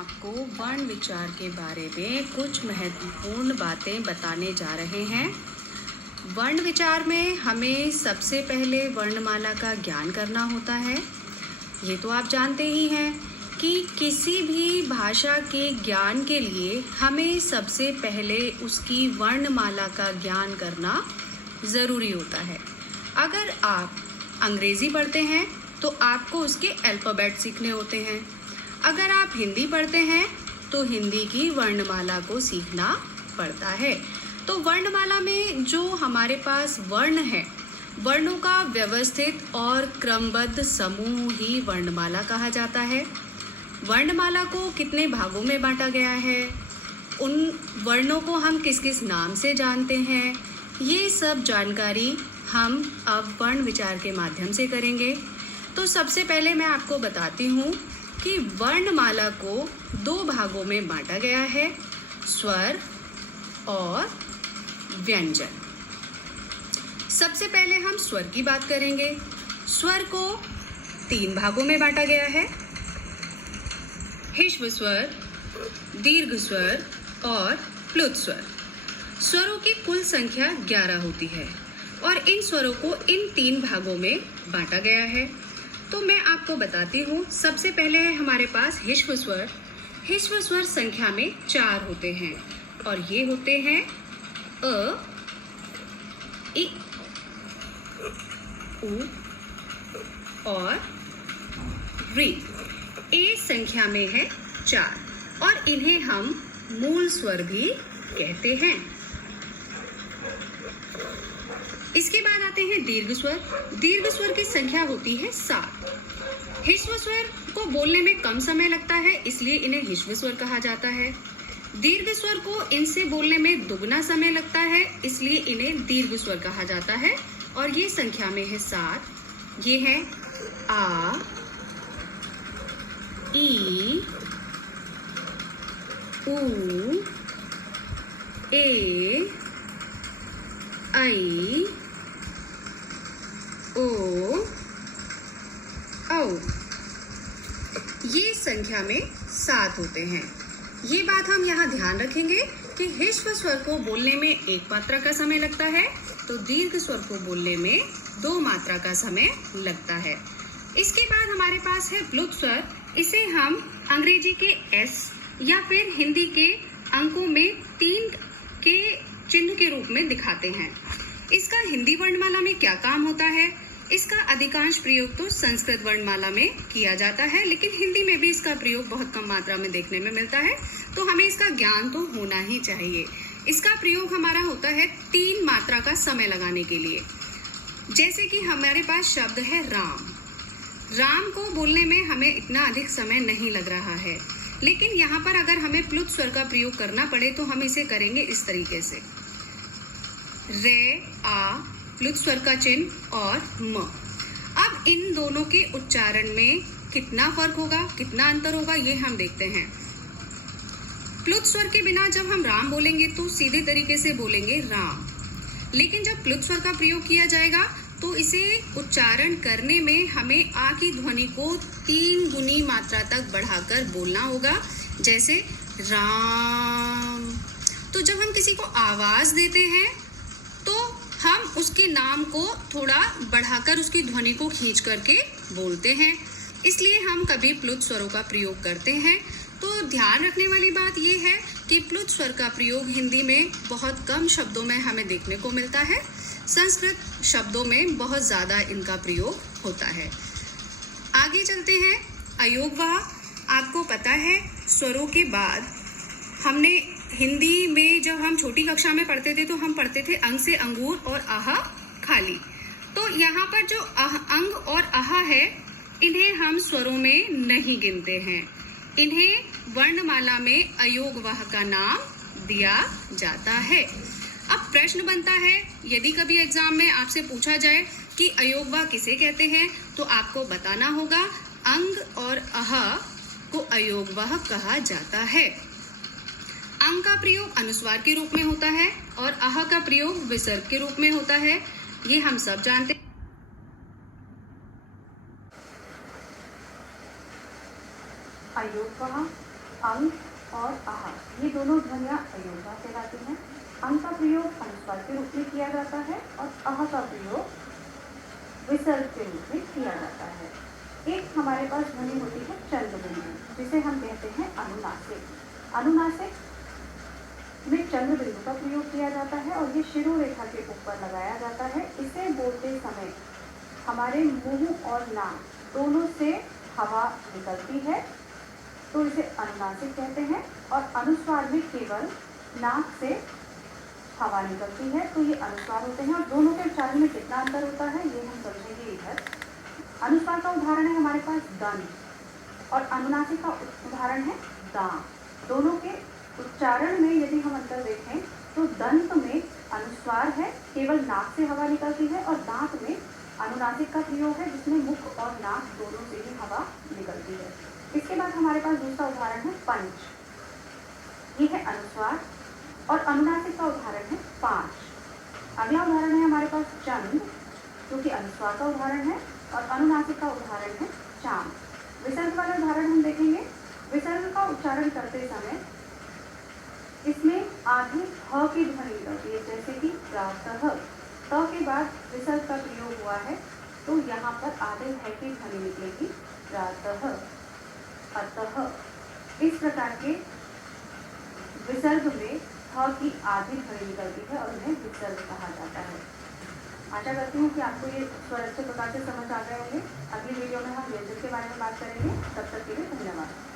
आपको वर्ण विचार के बारे में कुछ महत्वपूर्ण बातें बताने जा रहे हैं। वर्ण विचार में हमें सबसे पहले वर्णमाला का ज्ञान करना होता है। ये तो आप जानते ही हैं कि किसी भी भाषा के ज्ञान के लिए हमें सबसे पहले उसकी वर्णमाला का ज्ञान करना ज़रूरी होता है। अगर आप अंग्रेज़ी पढ़ते हैं तो आपको उसके अल्फ़ाबेट सीखने होते हैं। अगर आप हिंदी पढ़ते हैं तो हिंदी की वर्णमाला को सीखना पड़ता है। तो वर्णमाला में जो हमारे पास वर्ण है, वर्णों का व्यवस्थित और क्रमबद्ध समूह ही वर्णमाला कहा जाता है। वर्णमाला को कितने भागों में बांटा गया है, उन वर्णों को हम किस किस नाम से जानते हैं, ये सब जानकारी हम अब वर्ण विचार के माध्यम से करेंगे। तो सबसे पहले मैं आपको बताती हूँ कि वर्णमाला को दो भागों में बांटा गया है, स्वर और व्यंजन। सबसे पहले हम स्वर की बात करेंगे। स्वर को तीन भागों में बांटा गया है, ह्रस्व स्वर, दीर्घ स्वर और प्लुत स्वर। स्वरों की कुल संख्या 11 होती है और इन स्वरों को इन तीन भागों में बांटा गया है। तो मैं आपको बताती हूँ। सबसे पहले है हमारे पास ह्रस्व स्वर। ह्रस्व स्वर संख्या में 4 होते हैं और ये होते हैं अ, इ, उ और ऋ। ए संख्या में है 4 और इन्हें हम मूल स्वर भी कहते हैं। इसके बाद आते हैं दीर्घ स्वर। दीर्घ स्वर की संख्या होती है 7। ह्रस्व स्वर को बोलने में कम समय लगता है, इसलिए इन्हें ह्रस्व स्वर कहा जाता है। दीर्घ स्वर को इनसे बोलने में दुगना समय लगता है, इसलिए इन्हें दीर्घ स्वर कहा जाता है और ये संख्या में है 7। ये है आ, ई, उ, ए, आई, ओ, औ। ये संख्या में 7 होते हैं। ये बात हम यहाँ ध्यान रखेंगे कि ह्रस्व स्वर को बोलने में 1 मात्रा का समय लगता है, तो दीर्घ स्वर को बोलने में 2 मात्रा का समय लगता है। इसके बाद हमारे पास है प्लुत स्वर। इसे हम अंग्रेजी के एस या फिर हिंदी के अंकों में 3 के चिन्ह के रूप में दिखाते हैं। इसका हिंदी वर्णमाला में क्या काम होता है? इसका अधिकांश प्रयोग तो संस्कृत वर्णमाला में किया जाता है, लेकिन हिंदी में भी इसका प्रयोग बहुत कम मात्रा में देखने में मिलता है, तो हमें इसका ज्ञान तो होना ही चाहिए। इसका प्रयोग हमारा होता है 3 मात्रा का समय लगाने के लिए। जैसे कि हमारे पास शब्द है राम। राम को बोलने में हमें इतना अधिक समय नहीं लग रहा है, लेकिन यहाँ पर अगर हमें प्लुत स्वर का प्रयोग करना पड़े तो हम इसे करेंगे इस तरीके से, रे, आ, प्लुत स्वर का चिन्ह और म। अब इन दोनों के उच्चारण में कितना फर्क होगा, कितना अंतर होगा, ये हम देखते हैं। प्लुत स्वर के बिना जब हम राम बोलेंगे तो सीधे तरीके से बोलेंगे राम, लेकिन जब प्लुत स्वर का प्रयोग किया जाएगा तो इसे उच्चारण करने में हमें आ की ध्वनि को 3 गुनी मात्रा तक बढ़ाकर बोलना होगा, जैसे राम। तो जब हम किसी को आवाज देते हैं तो हम उसके नाम को थोड़ा बढ़ाकर उसकी ध्वनि को खींच करके बोलते हैं, इसलिए हम कभी प्लुत स्वरों का प्रयोग करते हैं। तो ध्यान रखने वाली बात यह है कि प्लुत स्वर का प्रयोग हिंदी में बहुत कम शब्दों में हमें देखने को मिलता है, संस्कृत शब्दों में बहुत ज़्यादा इनका प्रयोग होता है। आगे चलते हैं अयोगवाह। आपको पता है स्वरों के बाद हमने हिंदी में जब हम छोटी कक्षा में पढ़ते थे तो हम पढ़ते थे अंग से अंगूर और आहा खाली। तो यहाँ पर जो अंग और आहा है, इन्हें हम स्वरों में नहीं गिनते हैं, इन्हें वर्णमाला में अयोगवाह का नाम दिया जाता है। अब प्रश्न बनता है, यदि कभी एग्जाम में आपसे पूछा जाए कि अयोगवाह किसे कहते हैं, तो आपको बताना होगा अंग और आहा को अयोगवाह कहा जाता है। अंग का प्रयोग अनुस्वार के रूप में होता है और आह का प्रयोग विसर्ग के रूप में होता है, ये हम सब जानते हैं। अयोगवाह अंग और आह, ये दोनों ध्वनियाँ अयोध्या कहलाती हैं। अंग का प्रयोग अनुस्वार के रूप में किया जाता है और आह का प्रयोग विसर्ग के रूप में किया जाता है। एक हमारे पास ध्वनि होती है चंद्रबिंदु, जिसे हम कहते हैं अनुनासिक। अनुनासिक में चंद्रबिंदु का प्रयोग किया जाता है और ये शिरोरेखा के ऊपर लगाया जाता है। इसे बोलते समय हमारे मुंह और नाक दोनों से हवा निकलती है, तो इसे अनुनासिक कहते हैं। और अनुस्वार में केवल नाक से हवा निकलती है, तो ये अनुस्वार होते हैं। और दोनों के उच्चारण में कितना अंतर होता है ये हम समझेंगे इधर। अनुस्वार का उदाहरण है हमारे पास दंत और अनुनासिक का उदाहरण है दांत। दोनों के उच्चारण में यदि हम अंतर देखें तो दंत में अनुस्वार है, केवल नाक से हवा निकलती है, और दांत में अनुनासिक का प्रयोग है, जिसमें मुख और नाक दोनों से ही हवा निकलती है। इसके बाद हमारे पास दूसरा उदाहरण है पंच। ये है अनुस्वार और अनुनासिक का उदाहरण है पांच। अगला उदाहरण है हमारे पास चंद, जो कि अनुस्वार का उदाहरण है, और अनुनासिक का उदाहरण है चांद। विसर्ग वाला उदाहरण हम देखेंगे। विसर्ग का उच्चारण करते समय इसमें आधी ह की ध्वनि निकलती है, जैसे कि प्रातः। त के बाद विसर्ग का प्रयोग हुआ है, तो यहाँ पर आधे ह की ध्वनि निकलेगी, प्रातः, अतः। इस प्रकार के विसर्ग में ह की आधी ध्वनि निकलती है और उन्हें विसर्ग कहा जाता है। आशा करती हूँ कि आपको ये स्वर अच्छे प्रकार से समझ आ गए होंगे। अगली वीडियो में हम व्यंजन के बारे में बात करेंगे। तब तक के लिए धन्यवाद।